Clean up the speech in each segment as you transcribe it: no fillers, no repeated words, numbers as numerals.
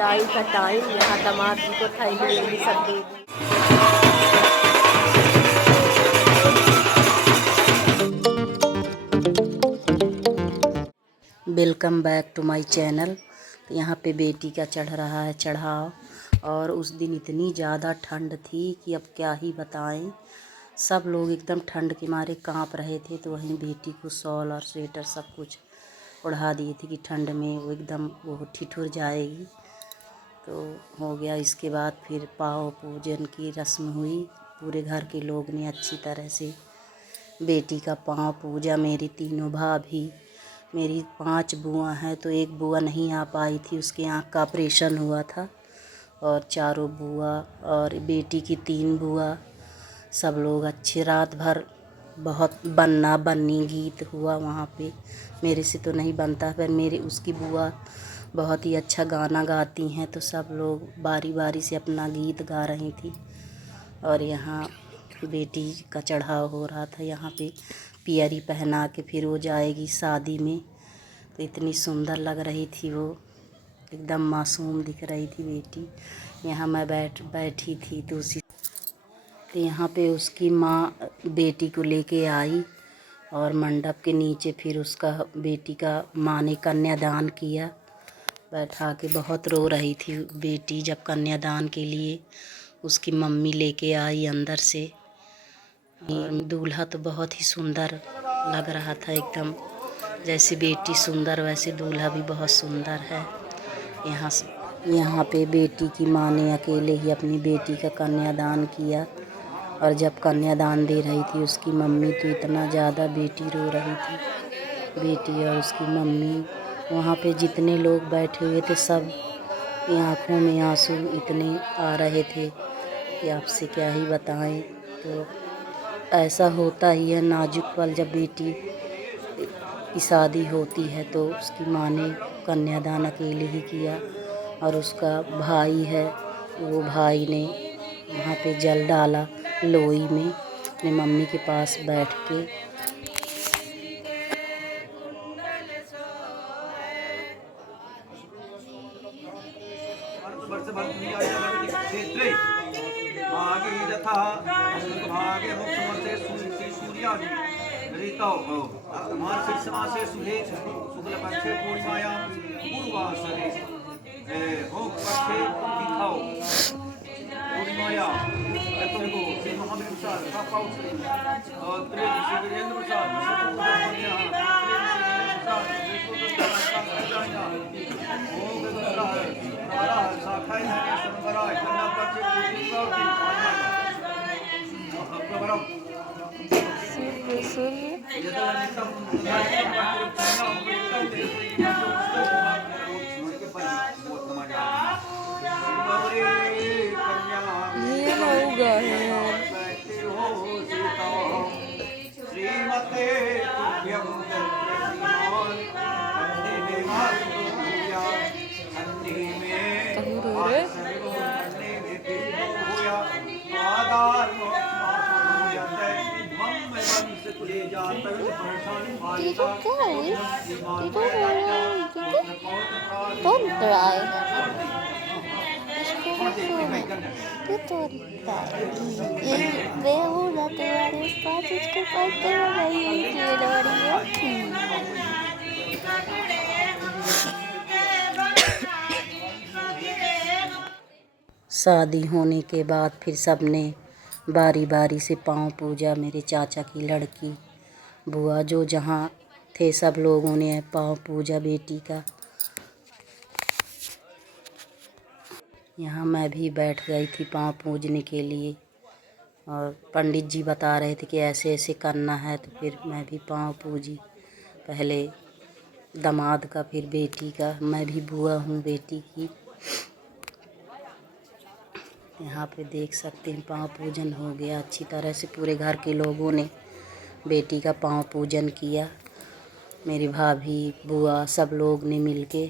विदाई का टाइम। यहाँ दामाद जी को थैली वैली सब दे दी। Welcome back to my channel. तो यहाँ पे बेटी का चढ़ रहा है चढ़ाव, और उस दिन इतनी ज़्यादा ठंड थी कि अब क्या ही बताएं। सब लोग एकदम ठंड के मारे कांप रहे थे। तो वहीं बेटी को शॉल और स्वेटर सब कुछ ओढ़ा दिए थे कि ठंड में वो एकदम वो ठिठुर जाएगी। तो हो गया। इसके बाद फिर पाँव पूजन की रस्म हुई। पूरे घर के लोग ने अच्छी तरह से बेटी का पाँव पूजा। मेरी तीनों भाभी, मेरी 5 बुआ हैं, तो एक बुआ नहीं आ पाई थी, उसके आँख का ऑपरेशन हुआ था। और चारों बुआ और बेटी की 3 बुआ, सब लोग अच्छे रात भर बहुत बन्ना बन्नी गीत हुआ वहाँ पे। मेरे से तो नहीं बनता, पर मेरे उसकी बुआ बहुत ही अच्छा गाना गाती हैं, तो सब लोग बारी बारी से अपना गीत गा रही थी। और यहाँ बेटी का चढ़ाव हो रहा था। यहाँ पे पियरी पहना के फिर वो जाएगी शादी में। तो इतनी सुंदर लग रही थी वो, एकदम मासूम दिख रही थी बेटी। यहाँ मैं बैठी थी तो यहाँ पे उसकी माँ बेटी को लेके आई, और मंडप के नीचे फिर उसका बेटी का माँ ने कन्यादान किया। बैठा के बहुत रो रही थी बेटी जब कन्यादान के लिए उसकी मम्मी लेके आई अंदर से। और दूल्हा तो बहुत ही सुंदर लग रहा था, एकदम जैसे बेटी सुंदर वैसे दूल्हा भी बहुत सुंदर है। यहाँ पे बेटी की माँ ने अकेले ही अपनी बेटी का कन्यादान किया। और जब कन्यादान दे रही थी उसकी मम्मी, तो इतना ज़्यादा बेटी रो रही थी। बेटी और उसकी मम्मी, वहाँ पे जितने लोग बैठे हुए थे सब की आँखों में आंसू इतने आ रहे थे कि आपसे क्या ही बताएं। तो ऐसा होता ही है, नाजुक पल जब बेटी की शादी होती है तो उसकी माँ ने कन्यादान अकेले ही किया। और उसका भाई है, वो भाई ने वहाँ पे जल डाला लोई में अपने मम्मी के पास बैठ के। ये होगा Don't cry. Behuda तुम्हारे पास उसके पास तो नहीं थी। शादी होने के बाद फिर सबने बारी बारी से पाँव पूजा। मेरे चाचा की लड़की, बुआ जो जहाँ थे सब लोगों ने पाँव पूजा बेटी का। यहाँ मैं भी बैठ गई थी पाँव पूजने के लिए, और पंडित जी बता रहे थे कि ऐसे ऐसे करना है। तो फिर मैं भी पाँव पूजी, पहले दामाद का फिर बेटी का। मैं भी बुआ हूँ बेटी की। यहाँ पे देख सकते हैं पाँव पूजन हो गया अच्छी तरह से। पूरे घर के लोगों ने बेटी का पाँव पूजन किया, मेरी भाभी बुआ सब लोग ने मिलके।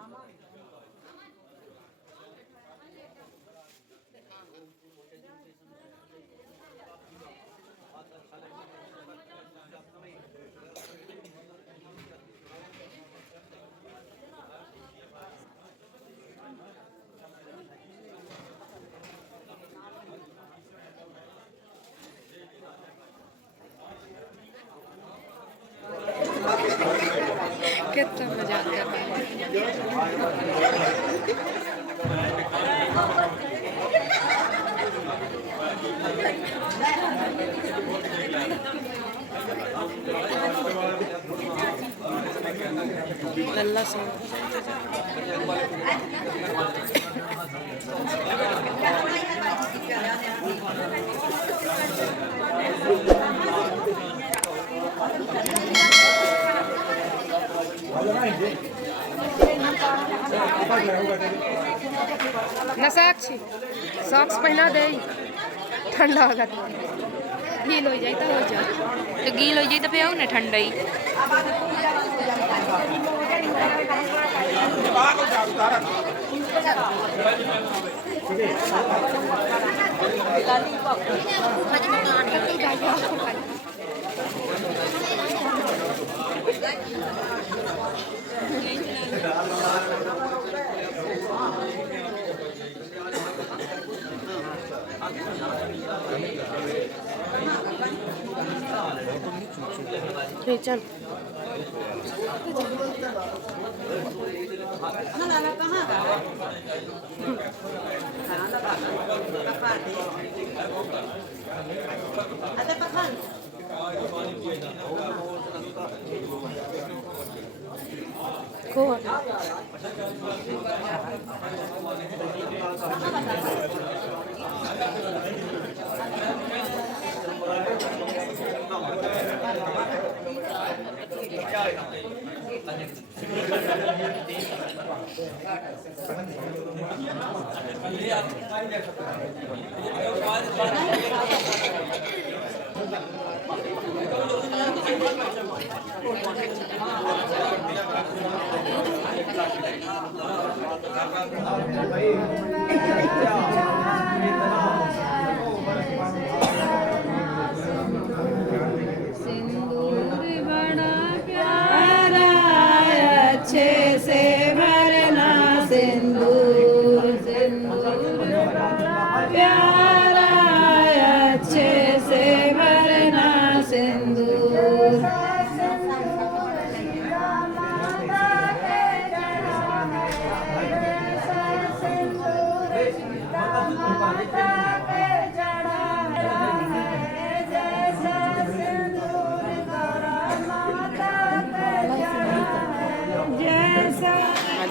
Ama कितना मजा आता है गल्ला सो ना साक्षी सॉक्स पहना दे ठंडा होगा तो गील हो जाए तो हो जाए तो गील हो जाए तो फिर आओ ना ठंडा ही चल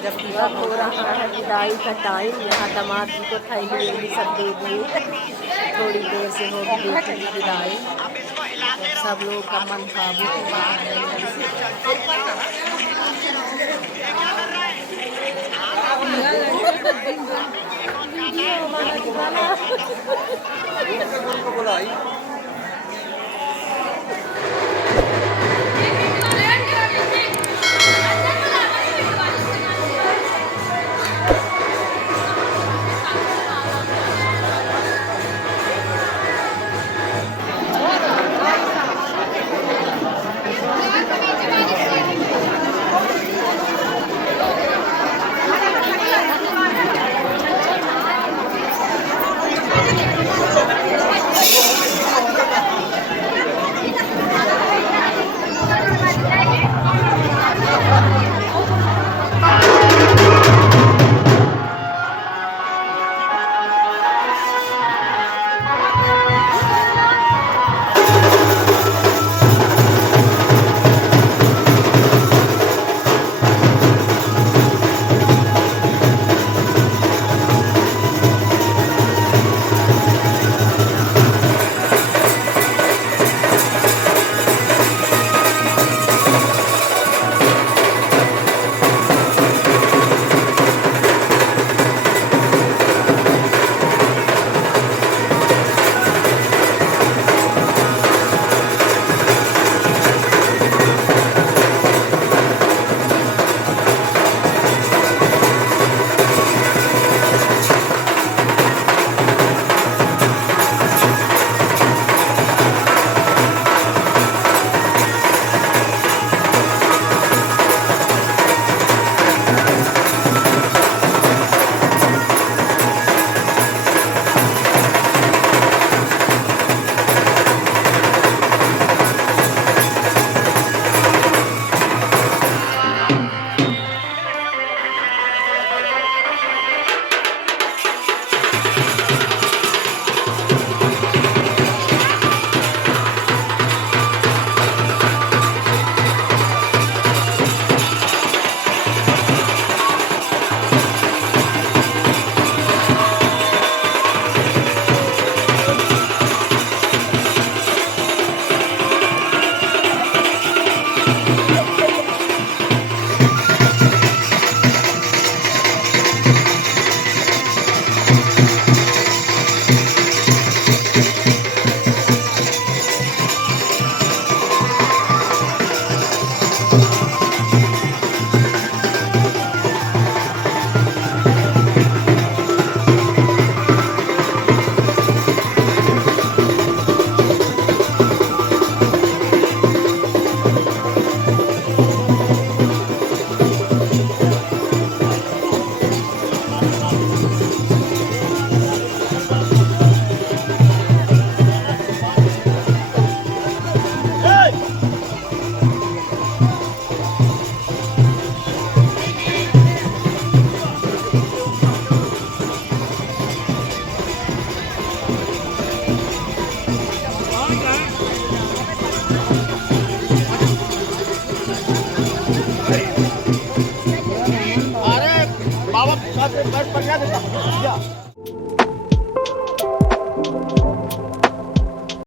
जब विवाह हो रहा है विदाई का टाइम, यहाँ दामाद जी को थैली सब दे दिए। थोड़ी देर से होगी बेटी की विदाई, सब लोग का मन काबू बाबा साथ में बैठ पकड़ा देता